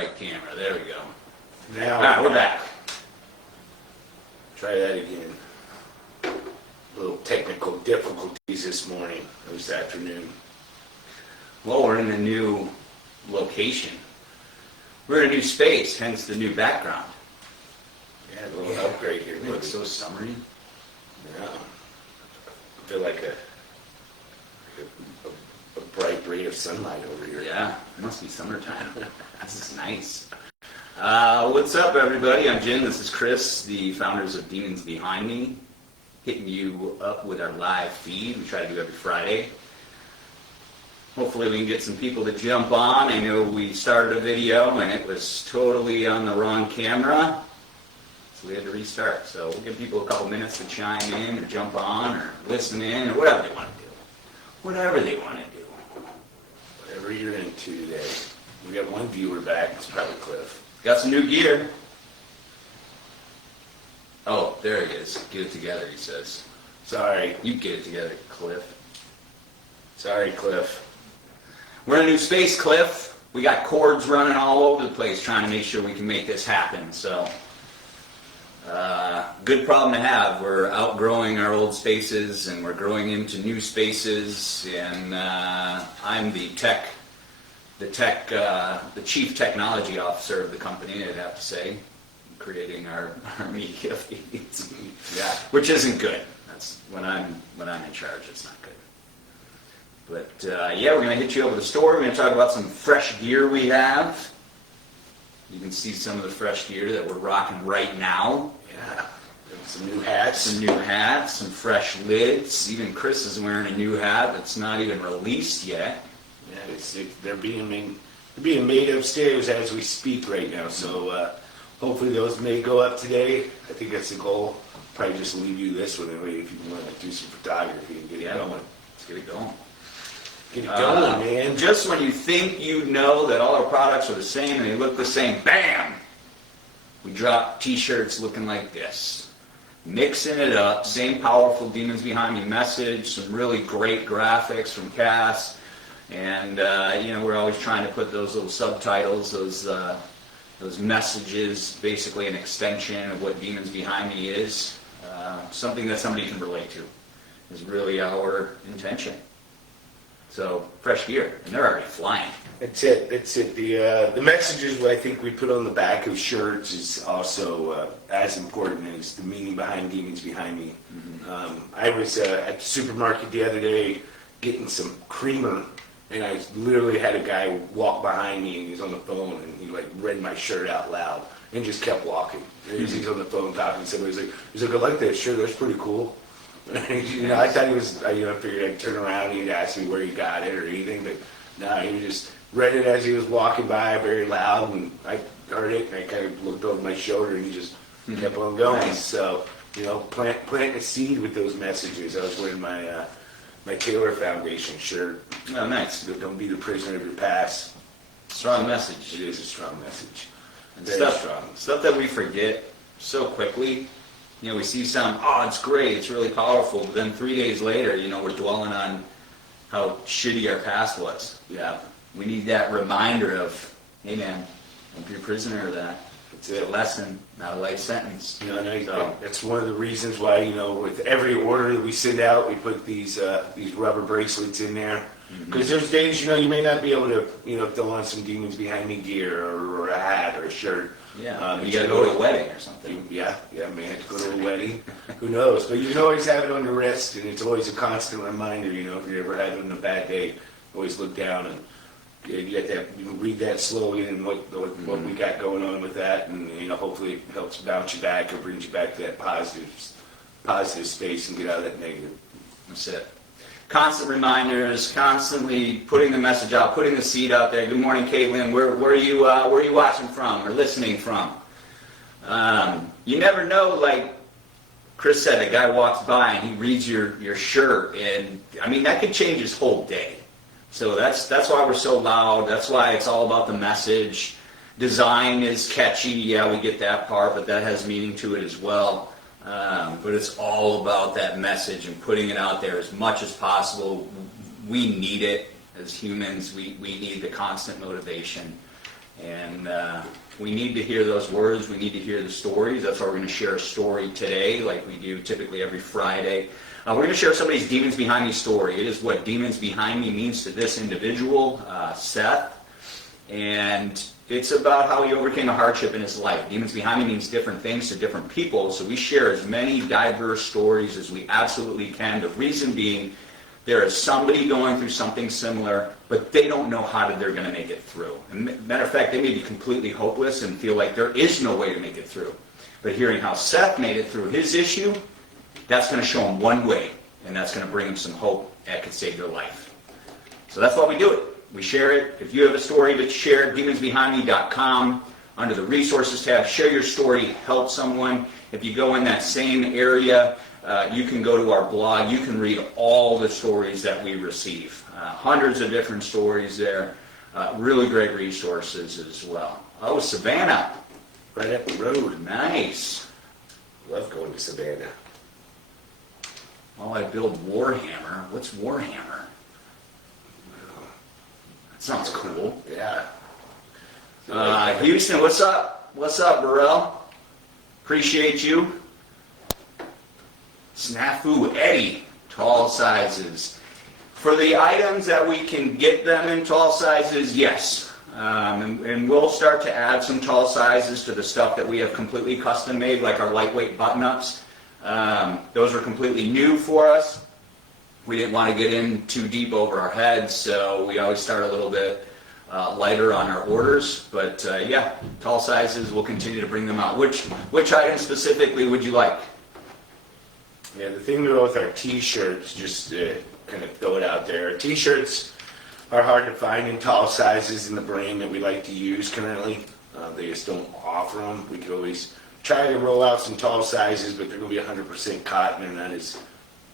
right camera. There we go. Now we're back. Try that again. A little technical difficulties this morning, or this afternoon. Well, we're in a new location. We're in a new space, hence the new background. Yeah, a little upgrade here. It looks so summery. Yeah. I feel like a bright ray of sunlight over here. Yeah, it must be summertime. This is nice. What's up, everybody? I'm Jim. This is Chris, the founders of Demons Behind Me, hitting you up with our live feed. We try to do every Friday. Hopefully we can get some people to jump on. I know we started a video and it was totally on the wrong camera, so we had to restart. So we'll give people a couple minutes to chime in or jump on or listen in or whatever they want to do. Whatever they want to do. Whatever you're into today. We got one viewer back. It's probably Cliff. Got some new gear. Oh, there he is. Get it together, he says. Sorry. You get it together, Cliff. Sorry, Cliff. We're in a new space, Cliff. We got cords running all over the place trying to make sure we can make this happen. So, good problem to have. We're outgrowing our old spaces and we're growing into new spaces. And I'm the chief technology officer of the company, I'd have to say, creating our media feeds. Yeah. Which isn't good. That's when I'm in charge. It's not good. But yeah, we're going to hit you over the store. We're going to talk about some fresh gear we have. You can see some of the fresh gear that we're rocking right now. Yeah. Some new hats. Some fresh lids. Even Chris is wearing a new hat that's not even released yet. Yeah, they're being made upstairs as we speak right now. So hopefully those may go up today. I think that's the goal. Probably just leave you this one anyway if you want to do some photography and get it going. Let's get it going. Get it going, man. Just when you think you know that all our products are the same and they look the same, bam! We drop t-shirts looking like this. Mixing it up, same powerful Demons Behind Me message, some really great graphics from Cass, and we're always trying to put those little subtitles, those messages, basically an extension of what Demons Behind Me is, something that somebody can relate to, is really our intention. So, fresh gear, and they're already flying. That's it. The messages I think we put on the back of shirts is also as important as the meaning behind Demons Behind Me. Mm-hmm. I was at the supermarket the other day getting some creamer, and I literally had a guy walk behind me, and he was on the phone, and he read my shirt out loud, and just kept walking. He's on the phone talking to somebody. He's like, I like that shirt. That's pretty cool. I thought he was, I figured I'd turn around and he'd ask me where he got it or anything, but no, he just read it as he was walking by very loud, and I heard it, and I kind of looked over my shoulder, and he just kept on going. Nice. So, plant a seed with those messages. I was wearing my Taylor Foundation shirt. Oh, nice. Don't be the prisoner of your past. Strong message. It is a strong message. Very strong. Stuff that we forget so quickly. We see some, it's great, it's really powerful, but then 3 days later, we're dwelling on how shitty our past was. Yeah. We need that reminder of, hey man, don't be a prisoner of that. It's a lesson, not a life sentence. That's one of the reasons why, with every order that we send out, we put these rubber bracelets in there. Because there's days, you may not be able to, throw on some Demons Behind Me gear or a hat or a shirt. Yeah, you got to go to a wedding or something. Yeah, man, to go to a wedding. Who knows? But you can always have it on your wrist, and it's always a constant reminder, if you're ever having a bad day, always look down and get that, read that slowly and what we got going on with that, and hopefully it helps bounce you back or brings you back to that positive space and get out of that negative. That's it. Constant reminders, constantly putting the message out, putting the seed out there. Good morning, Caitlin. Where are you watching from or listening from? You never know. Like Chris said, a guy walks by and he reads your shirt, and that could change his whole day. So that's why we're so loud. That's why it's all about the message. Design is catchy. Yeah, we get that part, but that has meaning to it as well. But it's all about that message and putting it out there as much as possible. We need it as humans. We need the constant motivation. And we need to hear those words. We need to hear the stories. That's why we're going to share a story today, like we do typically every Friday. We're going to share somebody's Demons Behind Me story. It is what Demons Behind Me means to this individual, Seth. And it's about how he overcame a hardship in his life. Demons Behind Me means different things to different people, so we share as many diverse stories as we absolutely can. The reason being, there is somebody going through something similar, but they don't know how they're going to make it through. And matter of fact, they may be completely hopeless and feel like there is no way to make it through. But hearing how Seth made it through his issue, that's going to show him one way, and that's going to bring him some hope that could save their life. So that's why we do it. We share it. If you have a story to share, demonsbehindme.com. Under the resources tab, share your story, help someone. If you go in that same area, you can go to our blog. You can read all the stories that we receive. Hundreds of different stories there. Really great resources as well. Oh, Savannah. Right up the road. Nice. Love going to Savannah. Well, I build Warhammer. What's Warhammer? Sounds cool. Yeah. Houston, what's up? What's up, Burrell? Appreciate you. Snafu Eddie, tall sizes. For the items that we can get them in tall sizes, yes. And we'll start to add some tall sizes to the stuff that we have completely custom made, like our lightweight button-ups. Those are completely new for us. We didn't want to get in too deep over our heads, so we always start a little bit lighter on our orders. But yeah, tall sizes, we'll continue to bring them out. Which item specifically would you like? Yeah, the thing with our t-shirts, just kind of throw it out there. T-shirts are hard to find in tall sizes in the brand that we like to use currently. They just don't offer them. We could always try to roll out some tall sizes, but they're going to be 100% cotton and not as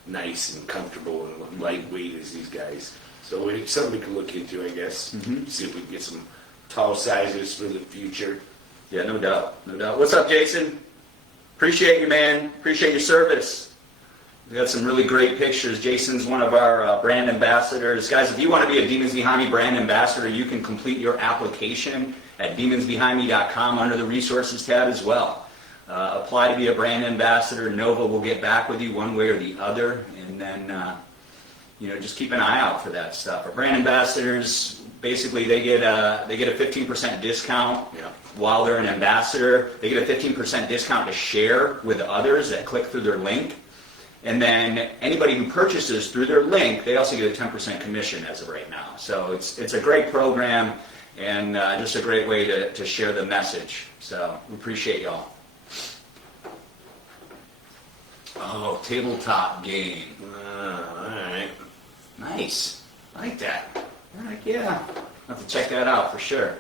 nice and comfortable and lightweight as these guys. So it's something we can look into, I guess. Mm-hmm. See if we can get some tall sizes for the future. Yeah, no doubt, no doubt. What's up, Jason? Appreciate you, man. Appreciate your service. We got some really great pictures. Jason's one of our brand ambassadors. Guys, if you want to be a Demons Behind Me brand ambassador, you can complete your application at demonsbehindme.com under the resources tab as well. Apply to be a brand ambassador. Nova will get back with you one way or the other, and then just keep an eye out for that stuff. Our brand ambassadors, basically, they get a 15% discount while they're an ambassador. They get a 15% discount to share with others that click through their link, and then anybody who purchases through their link, they also get a 10% commission as of right now. So it's a great program and just a great way to share the message. So we appreciate y'all. Oh, tabletop game. All right. Nice. I like that. Heck yeah. I'll have to check that out for sure.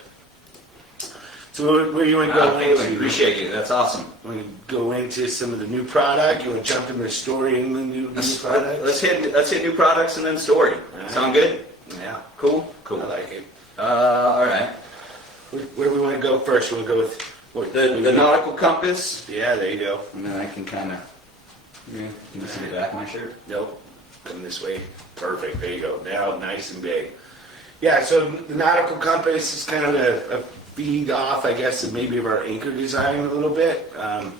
So where you want to go into? Appreciate you. That's awesome. Want to go into some of the new product? You want to jump into the story and the new product? Let's hit new products and then story. Right. Sound good? Yeah. Cool. I like it. All right. Where do we want to go first? You want to go with The nautical compass. Yeah, there you go. And then I can kind of. Can you see the back of my shirt? Nope. Come this way. Perfect. There you go. Now, nice and big. Yeah, so the nautical compass is kind of a feed off, I guess, of maybe of our anchor design a little bit. I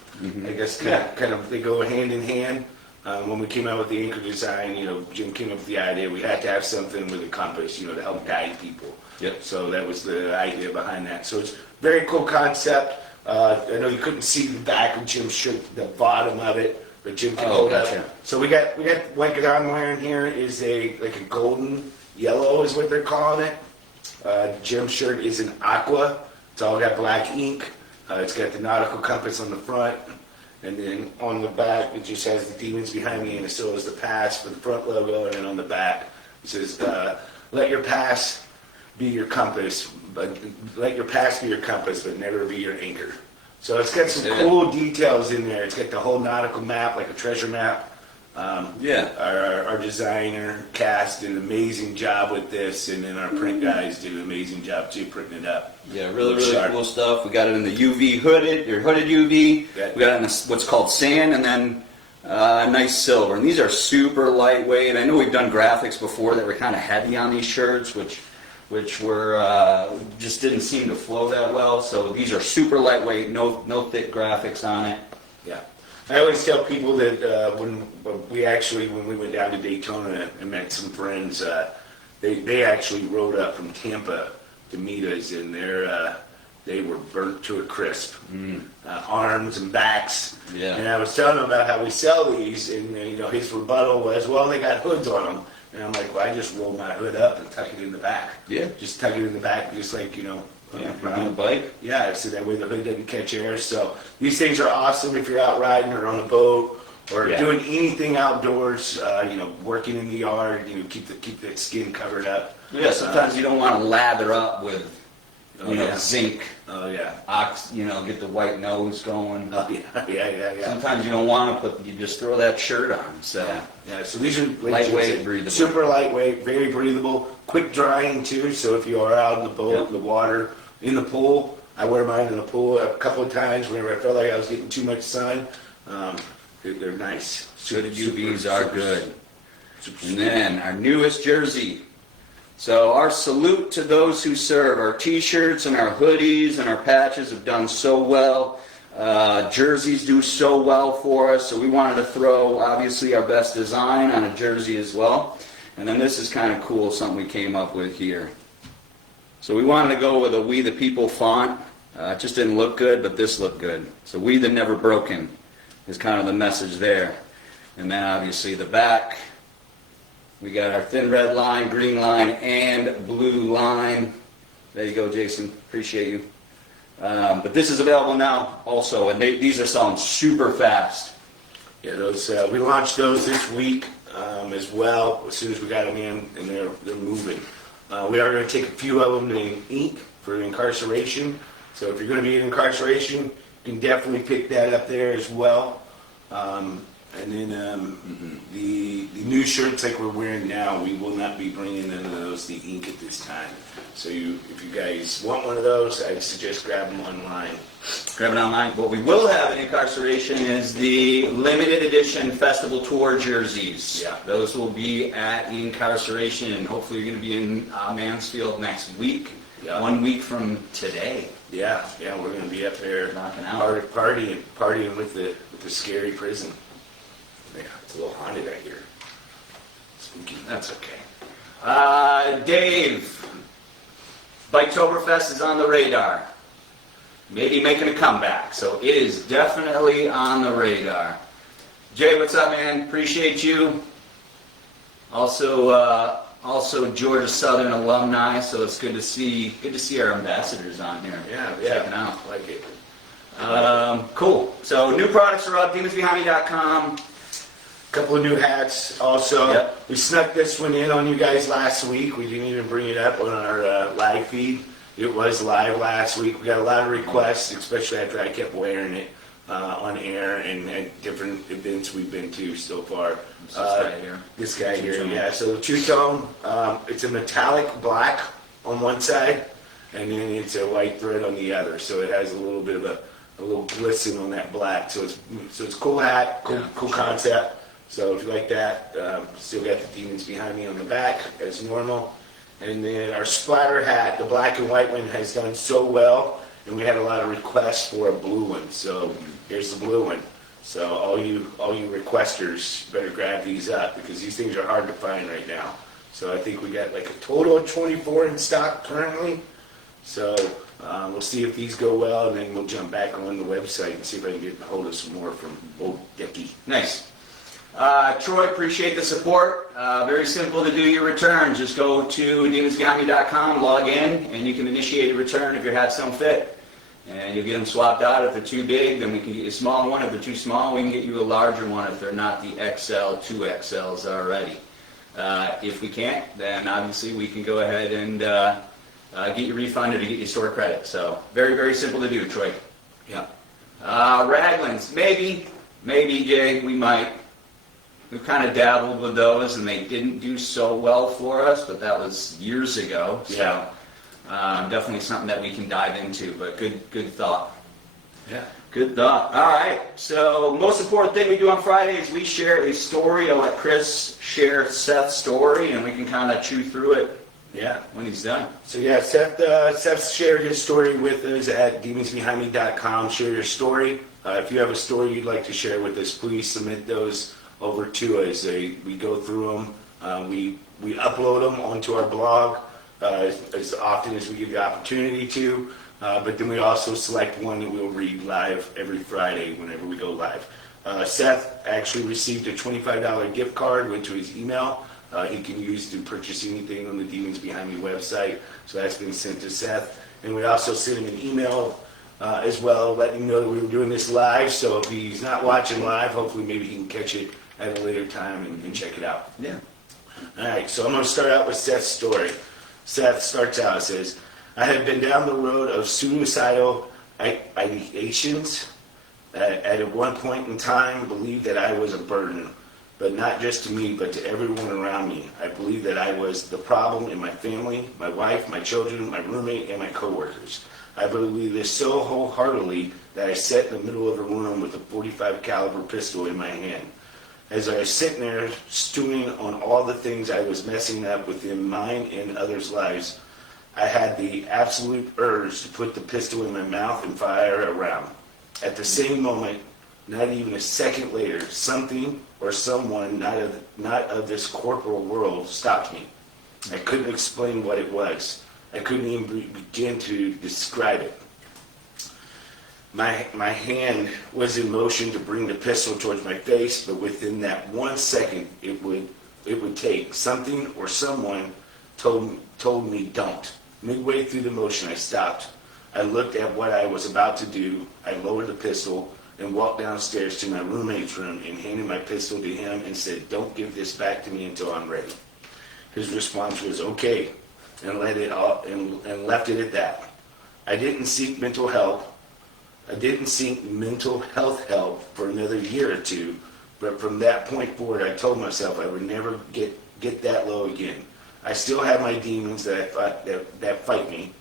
guess kind of they go hand in hand. When we came out with the anchor design, Jim came up with the idea we had to have something with a compass, to help guide people. Yep. So that was the idea behind that. So it's a very cool concept. I know you couldn't see the back of Jim's shirt, the bottom of it. But Jim can hold gotcha. up. So we got what I'm wearing here is a golden yellow is what they're calling it. Jim's shirt is an aqua. It's all got black ink. It's got the nautical compass on the front, and then on the back it just has the Demons Behind Me, and so is the past for the front logo, and then on the back it says, "Let your past be your compass, but let your past be your compass, but never be your anchor." So it's got some cool details in there. It's got the whole nautical map, like a treasure map. Our designer, Cass, did an amazing job with this, and then our print guys did an amazing job too, printing it up. Yeah, really cool stuff. We got it in the UV hooded UV. Yeah. We got it in what's called sand, and then nice silver. And these are super lightweight. I know we've done graphics before that were kind of heavy on these shirts, which which were just didn't seem to flow that well. So these are super lightweight, no thick graphics on it. Yeah. I always tell people that when we went down to Daytona and met some friends, they actually rode up from Tampa to meet us, and they were burnt to a crisp, arms and backs. Yeah. And I was telling him about how we sell these, and his rebuttal was, well, they got hoods on them. And I'm like, well, I just roll my hood up and tuck it in the back. Yeah. Just tuck it in the back, just like, Yeah, on a bike. Yeah, so that way the hood doesn't catch air. So these things are awesome if you're out riding or on a boat or doing anything outdoors. Working in the yard. Keep that skin covered up. Yeah, sometimes you don't want to lather up with zinc. Oh yeah. Get the white nose going. Oh yeah. Sometimes you don't want to you just throw that shirt on. So Yeah. So these are lightweight, breathable. Super lightweight, very breathable, quick drying too. So if you are out in the boat, in the water, in the pool, I wear mine in the pool a couple of times whenever I felt like I was getting too much sun. They're nice. Good UVs are good. And then our newest jersey. So our salute to those who serve. Our t-shirts and our hoodies and our patches have done so well. Jerseys do so well for us, so we wanted to throw, obviously, our best design on a jersey as well. And then this is kind of cool, something we came up with here. So we wanted to go with a We the People font. It just didn't look good, but this looked good. So We the Never Broken is kind of the message there. And then obviously the back. We got our thin red line, green line, and blue line. There you go, Jason. Appreciate you. But this is available now also, and these are selling super fast. Yeah, those we launched those this week as well. As soon as we got them in, and they're moving. We are going to take a few of them to ink for incarceration. So if you're going to be in incarceration, you can definitely pick that up there as well. And then the new shirts like we're wearing now, we will not be bringing none of those to ink at this time. So if you guys want one of those, I'd suggest grab them online. Grab it online. What we will have in incarceration is the limited edition festival tour jerseys. Yeah. Those will be at incarceration, and hopefully you're going to be in Mansfield next week. Yeah. 1 week from today. Yeah, we're going to be up there Knocking out. partying with the scary prison. Yeah, it's a little haunted out here. Spooky. That's okay. Dave, Biketoberfest is on the radar. Maybe making a comeback, so it is definitely on the radar. Jay, what's up, man? Appreciate you. Also Georgia Southern alumni, so it's good to see our ambassadors on here. Yeah, checking out. I like it. Cool. So new products are up. DemonsBehindMe.com. Couple of new hats also. Yep. We snuck this one in on you guys last week. We didn't even bring it up on our live feed. It was live last week. We got a lot of requests, especially after I kept wearing it on air and at different events we've been to so far. This guy here, yeah. So two-tone, it's a metallic black on one side, and then it's a white thread on the other. So it has a little bit of a little glisten on that black. So it's a cool hat, cool concept. So if you like that, still got the Demons Behind Me on the back as normal. And then our splatter hat, the black and white one, has done so well, and we had a lot of requests for a blue one. So here's the blue one. So all you requesters better grab these up because these things are hard to find right now. So I think we got like a total of 24 in stock currently. So we'll see if these go well, and then we'll jump back on the website and see if I can get a hold of some more from old Dickie. Nice. Troy, appreciate the support. Very simple to do your returns. Just go to demonsbehindme.com, log in, and you can initiate a return if your hats don't fit. And you'll get them swapped out. If they're too big, then we can get you a small one. If they're too small, we can get you a larger one if they're not the XL, 2XLs already. If we can't, then obviously we can go ahead and get you refunded or get you store credit. So very, very simple to do, Troy. Yeah. Raglins, maybe, Jay, we might. We've kind of dabbled with those, and they didn't do so well for us, but that was years ago. So definitely something that we can dive into, but good thought. Yeah. Good thought. All right. So most important thing we do on Friday is we share a story. I'll let Chris share Seth's story, and we can kind of chew through it Yeah. when he's done. So yeah, Seth shared his story with us at demonsbehindme.com. Share your story. If you have a story you'd like to share with us, please submit those over to us. We go through them. We upload them onto our blog as often as we get the opportunity to. But then we also select one that we'll read live every Friday whenever we go live. Seth actually received a $25 gift card, went to his email. He can use to purchase anything on the Demons Behind Me website. So that's been sent to Seth. And we also sent him an email as well, letting him know that we were doing this live. So if he's not watching live, hopefully maybe he can catch it at a later time and check it out. Yeah. All right, so I'm going to start out with Seth's story. Seth starts out, says, I have been down the road of suicidal ideations. At one point in time, believed that I was a burden, but not just to me, but to everyone around me. I believed that I was the problem in my family, my wife, my children, my roommate, and my coworkers. I believed this so wholeheartedly that I sat in the middle of a room with a .45 caliber pistol in my hand. As I was sitting there stewing on all the things I was messing up within mine and others' lives, I had the absolute urge to put the pistol in my mouth and fire a round. At the same moment, not even a second later, something or someone not of this corporal world stopped me. I couldn't explain what it was. I couldn't even begin to describe it. My hand was in motion to bring the pistol towards my face, but within that 1 second, it would take. Something or someone told me don't. Midway through the motion, I stopped. I looked at what I was about to do. I lowered the pistol and walked downstairs to my roommate's room and handed my pistol to him and said, don't give this back to me until I'm ready. His response was okay, and left it at that. I didn't seek mental health. I didn't seek mental health help for another year or two, but from that point forward, I told myself I would never get that low again. I still have my demons that fight me,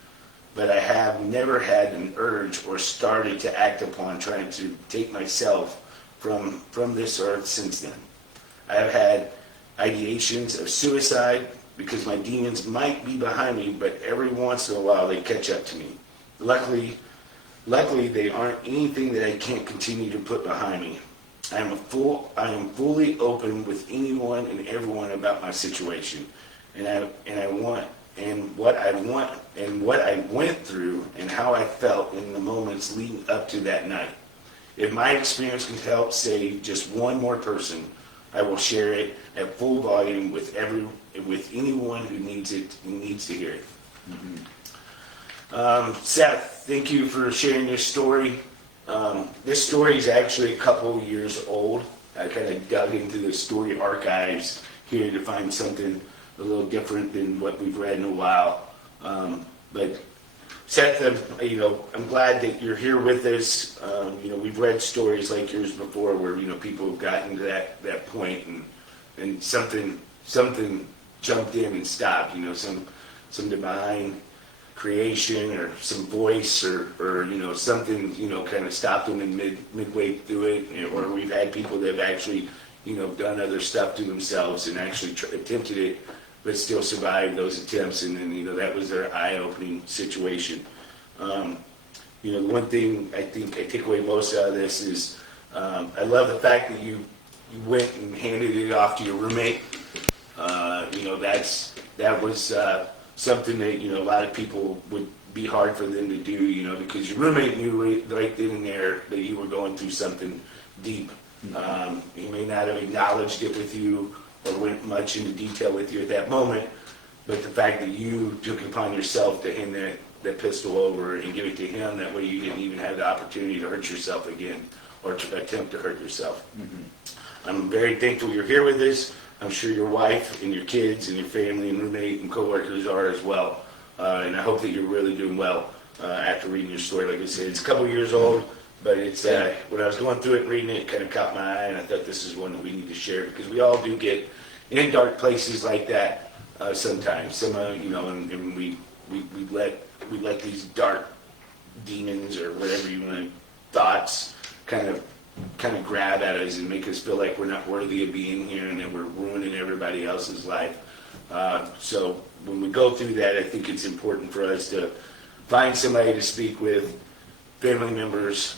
but I have never had an urge or started to act upon trying to take myself from this earth since then. I have had ideations of suicide because my demons might be behind me, but every once in a while they catch up to me. Luckily they aren't anything that I can't continue to put behind me. I am fully open with anyone and everyone about my situation, what I went through and how I felt in the moments leading up to that night. If my experience can help save just one more person, I will share it at full volume with anyone who needs to hear it. Mm-hmm. Seth, thank you for sharing your story. This story is actually a couple years old. I kind of dug into the story archives here to find something a little different than what we've read in a while. But Seth, I'm glad that you're here with us. We've read stories like yours before where, people have gotten to that point and something jumped in and stopped, some divine creation or some voice or something, kind of stopped them in midway through it. Or we've had people that have actually, done other stuff to themselves and actually attempted it, but still survived those attempts, and then, that was their eye-opening situation. The one thing I think I take away most out of this is I love the fact that you went and handed it off to your roommate. That was something that, a lot of people would be hard for them to do, because your roommate knew right then and there that you were going through something deep. He may not have acknowledged it with you or went much into detail with you at that moment, but the fact that you took it upon yourself to hand that pistol over and give it to him, that way you didn't even have the opportunity to hurt yourself again or to attempt to hurt yourself. Mm-hmm. I'm very thankful you're here with us. I'm sure your wife and your kids and your family and roommate and coworkers are as well. And I hope that you're really doing well after reading your story. Like I said, it's a couple years old, but it's when I was going through it and reading it kind of caught my eye, and I thought this is one that we need to share because we all do get in dark places like that sometimes. And we let these dark demons or whatever you want, thoughts kind of grab at us and make us feel like we're not worthy of being here and that we're ruining everybody else's life. So when we go through that, I think it's important for us to find somebody to speak with, family members.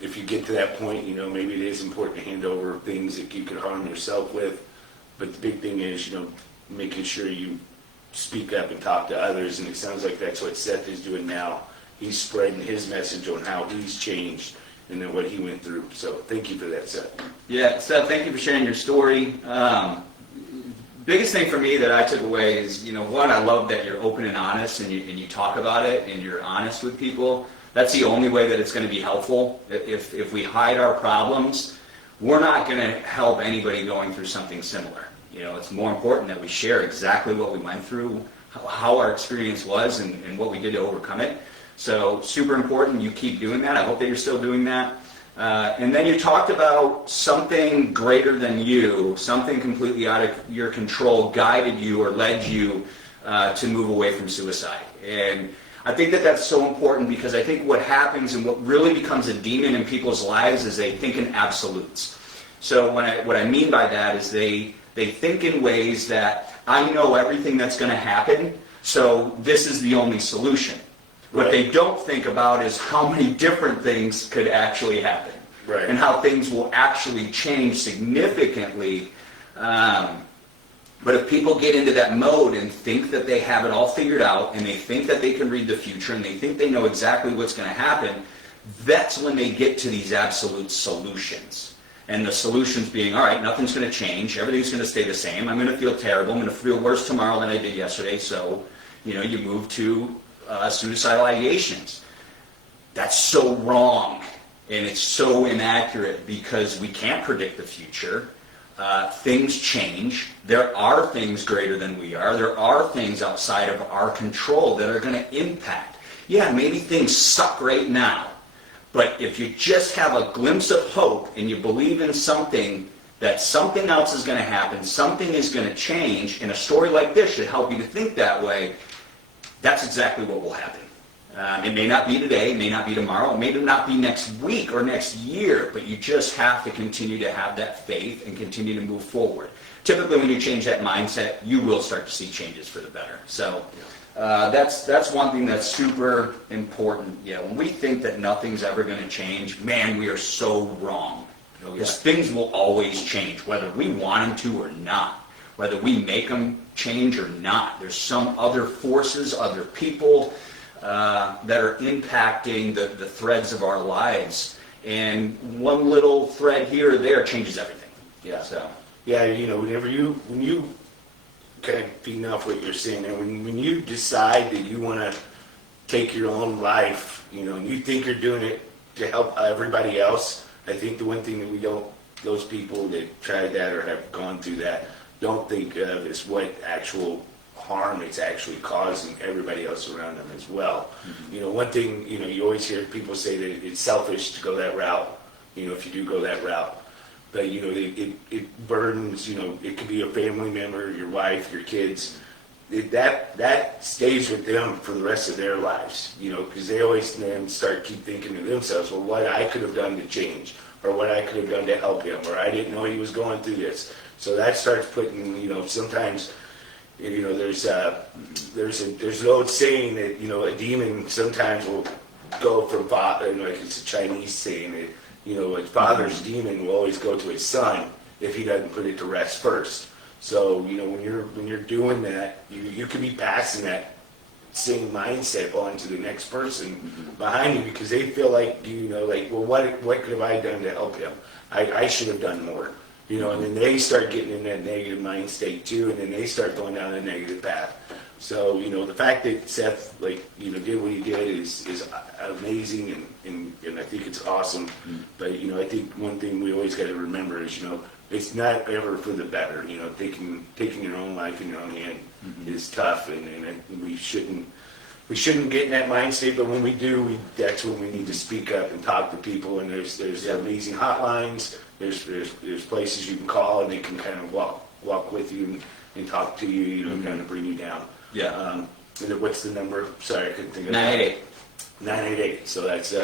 If you get to that point, you know, maybe it is important to hand over things that you could harm yourself with. But the big thing is, you know, making sure you speak up and talk to others. And it sounds like that's what Seth is doing now. He's spreading his message on how he's changed and then what he went through. So thank you for that, Seth. Yeah, Seth, thank you for sharing your story. Biggest thing for me that I took away is, you know, one, I love that you're open and honest and you talk about it and you're honest with people. That's the only way that it's going to be helpful. If we hide our problems, we're not going to help anybody going through something similar. You know, it's more important that we share exactly what we went through, how our experience was, and what we did to overcome it. So super important you keep doing that. I hope that you're still doing that. And then you talked about something greater than you, something completely out of your control guided you or led you to move away from suicide. And I think that that's so important because I think what happens and what really becomes a demon in people's lives is they think in absolutes. So what I mean by that is they think in ways that I know everything that's going to happen, so this is the only solution. What they don't think about is how many different things could actually happen, and how things will actually change significantly. But if people get into that mode and think that they have it all figured out, and they think that they can read the future, and they think they know exactly what's going to happen, that's when they get to these absolute solutions. And the solutions being, all right, nothing's going to change, everything's going to stay the same, I'm going to feel terrible, I'm going to feel worse tomorrow than I did yesterday, so, you know, you move to suicidal ideations. That's so wrong, and it's so inaccurate because we can't predict the future. Things change. There are things greater than we are. There are things outside of our control that are going to impact. Yeah, maybe things suck right now, but if you just have a glimpse of hope and you believe in something, that something else is going to happen, something is going to change, and a story like this should help you to think that way, that's exactly what will happen. It may not be today, it may not be tomorrow, it may not be next week or next year, but you just have to continue to have that faith and continue to move forward. Typically when you change that mindset, you will start to see changes for the better. So that's one thing that's super important. Yeah, when we think that nothing's ever going to change, man, we are so wrong. Because things will always change, whether we want them to or not. Whether we make them change or not. There's some other forces, other people that are impacting the threads of our lives. And one little thread here or there changes everything. Yeah. So. Yeah, you know, when you kind of feeding off what you're saying there, when you decide that you want to take your own life, you know, and you think you're doing it to help everybody else, I think the one thing that we don't, those people that tried that or have gone through that, don't think of is what actual harm it's actually causing everybody else around them as well. Mm-hmm. You know, one thing, you know, you always hear people say that it's selfish to go that route, you know, if you do go that route. But, you know, it burdens, you know, it could be a family member, your wife, your kids. That stays with them for the rest of their lives, you know, because they always then keep thinking to themselves, well, what I could have done to change, or what I could have done to help him, or I didn't know he was going through this. So that starts putting, you know, sometimes, you know, there's an old saying that, you know, a demon sometimes will go from father, like it's a Chinese saying that, you know, a father's demon will always go to his son if he doesn't put it to rest first. So, you know, when you're doing that, you can be passing that same mindset on to the next person behind you because they feel like, you know, like, well, what could have I done to help him? I should have done more. You know, and then they start getting in that negative mind state too, and then they start going down a negative path. So, you know, the fact that Seth, like, you know, did what he did is amazing, and I think it's awesome. Mm-hmm. But, you know, I think one thing we always got to remember is, you know, it's not ever for the better. You know, taking your own life in your own hand is tough, and we shouldn't get in that mind state. But when we do, that's when we need to speak up and talk to people. And there's amazing hotlines. There's places you can call, and they can kind of walk with you and talk to you, you know, kind of bring you down. Yeah. And what's the number? Sorry, I couldn't think of it. 988. 988. So that's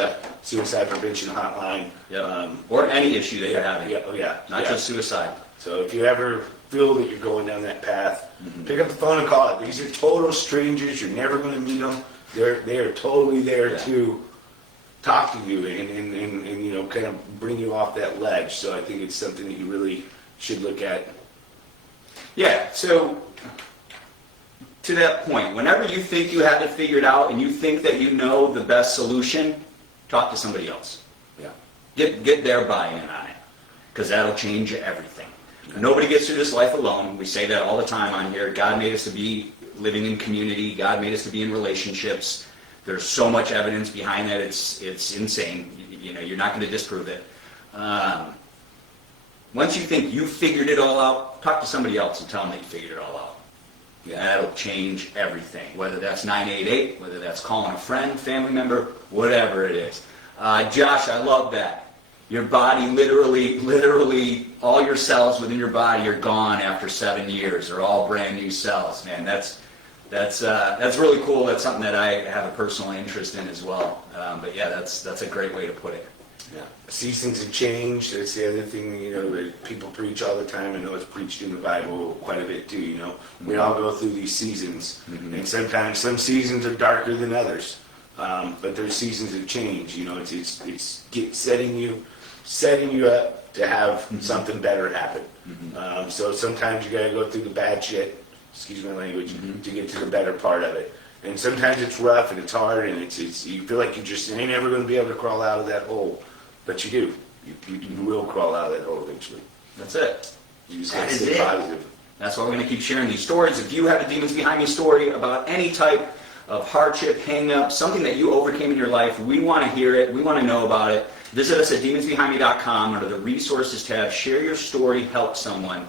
suicide prevention hotline. Yep. Or any issue that you're having. Yeah. Not just suicide. So if you ever feel that you're going down that path, pick up the phone and call it. These are total strangers. You're never going to meet them. They are totally there to talk to you and you know, kind of bring you off that ledge. So I think it's something that you really should look at. Yeah, so to that point, whenever you think you have it figured out and you think that you know the best solution, talk to somebody else. Yeah. Get their buy-in on it, because that'll change everything. Nobody gets through this life alone. We say that all the time on here. God made us to be living in community. God made us to be in relationships. There's so much evidence behind that. It's insane. You know, you're not going to disprove it. Once you think you figured it all out, talk to somebody else and tell them that you figured it all out. Yeah, that'll change everything. Whether that's 988, whether that's calling a friend, family member, whatever it is. Josh, I love that. Your body literally, all your cells within your body are gone after 7 years. They're all brand new cells, man. That's really cool. That's something that I have a personal interest in as well. But yeah, that's a great way to put it. Yeah. Seasons have changed. That's the other thing, you know, that people preach all the time. I know it's preached in the Bible quite a bit too, you know. We all go through these seasons. And sometimes some seasons are darker than others. But there's seasons of change, you know. It's setting you up to have something better happen. So sometimes you got to go through the bad shit, excuse my language, to get to the better part of it. And sometimes it's rough and it's hard and it's you feel like you just ain't ever going to be able to crawl out of that hole. But you do. You will crawl out of that hole eventually. That's it. You just got to stay positive. That's why we're going to keep sharing these stories. If you have a Demons Behind Me story about any type of hardship, hang-up, something that you overcame in your life, we want to hear it. We want to know about it. Visit us at demonsbehindme.com under the resources tab. Share your story, help someone.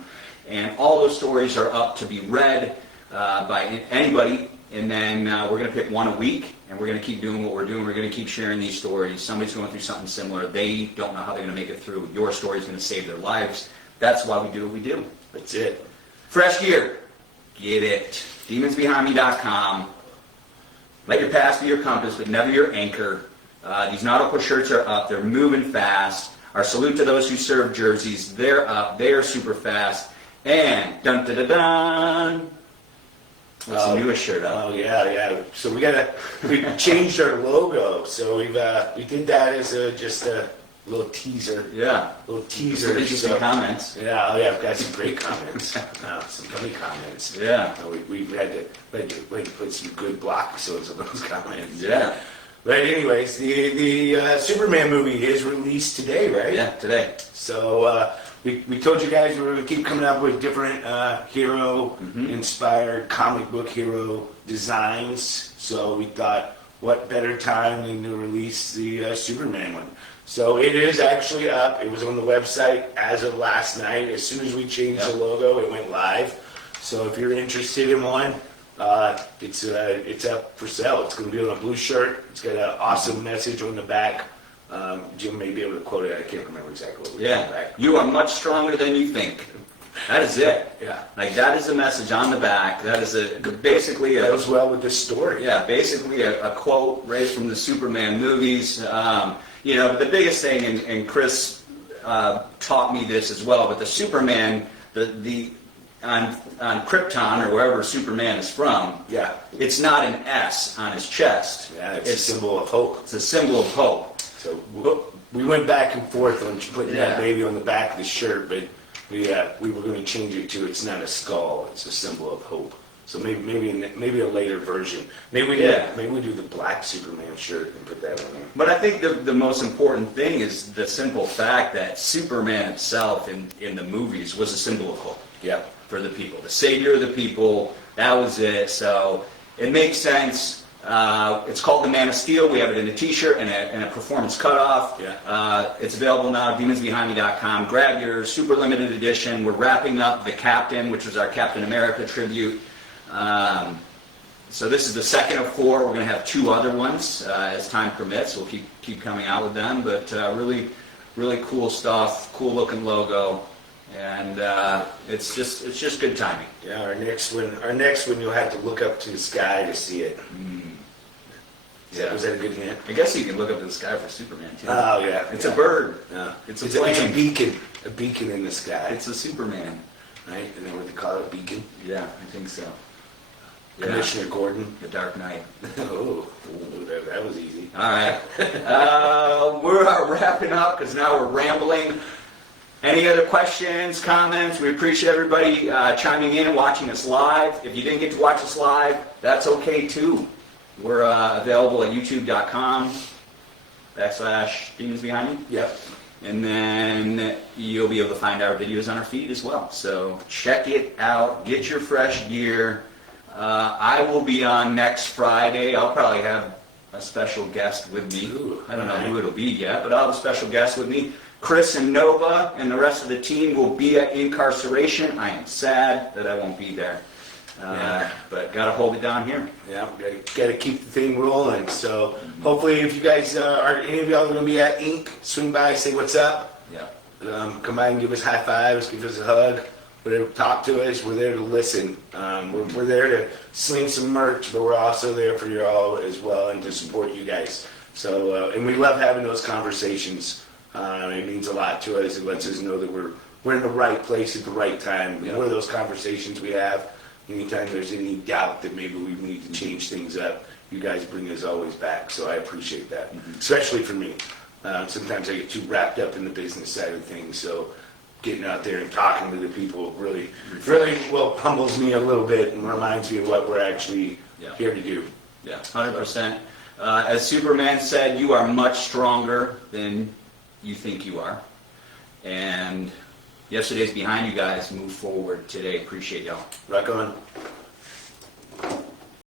And all those stories are up to be read by anybody. And then we're going to pick one a week, and we're going to keep doing what we're doing. We're going to keep sharing these stories. Somebody's going through something similar. They don't know how they're going to make it through. Your story is going to save their lives. That's why we do what we do. That's it. Fresh gear. Get it. demonsbehindme.com. Let your past be your compass, but never your anchor. These nautical shirts are up. They're moving fast. Our salute to those who serve jerseys. They're up. They are super fast. And dun-dun-dun-dun. What's the newest shirt up? Oh yeah. So we changed our logo. So we did that as just a little teaser. Yeah. Little teaser. Some interesting comments. Yeah. Oh yeah. I've got some great comments. Some funny comments. Yeah. We had to put some good block episodes of those comments. Yeah. But anyways, the Superman movie is released today, right? Yeah, today. So we told you guys we were going to keep coming up with different hero-inspired comic book hero designs. So we thought, what better time than to release the Superman one? So it is actually up. It was on the website as of last night. As soon as we changed the logo, it went live. So if you're interested in one, it's up for sale. It's going to be on a blue shirt. It's got an awesome message on the back. Jim may be able to quote it. I can't remember exactly what it was on the back. You are much stronger than you think. That is it. Yeah. Like, that is the message on the back. That is basically That goes well with this story. Yeah, basically a quote raised from the Superman movies. You know, the biggest thing, and Chris taught me this as well, but the Superman, on Krypton, or wherever Superman is from, it's not an S on his chest. Yeah, it's a symbol of hope. It's a symbol of hope. So we went back and forth on putting that baby on the back of the shirt, but we were going to change it to it's not a skull, it's a symbol of hope. So maybe a later version. Maybe we do the black Superman shirt and put that on there. But I think the most important thing is the simple fact that Superman himself in the movies was a symbol of hope. Yeah. For the people, the savior of the people. That was it. So it makes sense. It's called the Man of Steel. We have it in a T-shirt and a performance cutoff. Yeah. It's available now at demonsbehindme.com. Grab your super limited edition. We're wrapping up the Captain, which was our Captain America tribute. So this is the second of 4. We're going to have 2 other ones as time permits. We'll keep coming out with them. But really cool stuff. Cool looking logo. And it's just good timing. Yeah, our next one you'll have to look up to the sky to see it. Was that a good hint? I guess you can look up to the sky for Superman too. Oh yeah, it's a bird. Yeah. It's a plane. It's a beacon in the sky. It's a Superman. right? And then what they call it, Beacon. Yeah, I think so. Yeah. Commissioner Gordon. The Dark Knight. Oh, that was easy. All right. We're wrapping up because now we're rambling. Any other questions, comments? We appreciate everybody chiming in and watching us live. If you didn't get to watch us live, that's okay too. We're available at youtube.com/Demons Behind Me. Yep. And then you'll be able to find our videos on our feed as well. So check it out. Get your fresh gear. I will be on next Friday. I'll probably have a special guest with me. Ooh, I don't know who it'll be yet, but I'll have a special guest with me. Chris and Nova and the rest of the team will be at Incarceration. I am sad that I won't be there. But got to hold it down here. Yeah, got to keep the thing rolling. So hopefully, if you guys are any of y'all are going to be at Inc., swing by, say what's up. Yeah. Come by and give us high fives, give us a hug, whatever. Talk to us. We're there to listen. We're there to sling some merch, but we're also there for you all as well and to support you guys. So and we love having those conversations. It means a lot to us. It lets us know that we're in the right place at the right time. Yeah. One of those conversations we have. Anytime there's any doubt that maybe we need to change things up, you guys bring us always back. So I appreciate that, especially for me. Sometimes I get too wrapped up in the business side of things. So getting out there and talking to the people really humbles me a little bit and reminds me of what we're actually here to do. Yeah, 100%. As Superman said, you are much stronger than you think you are. And yesterday's behind you guys. Move forward today. Appreciate y'all. Rock on.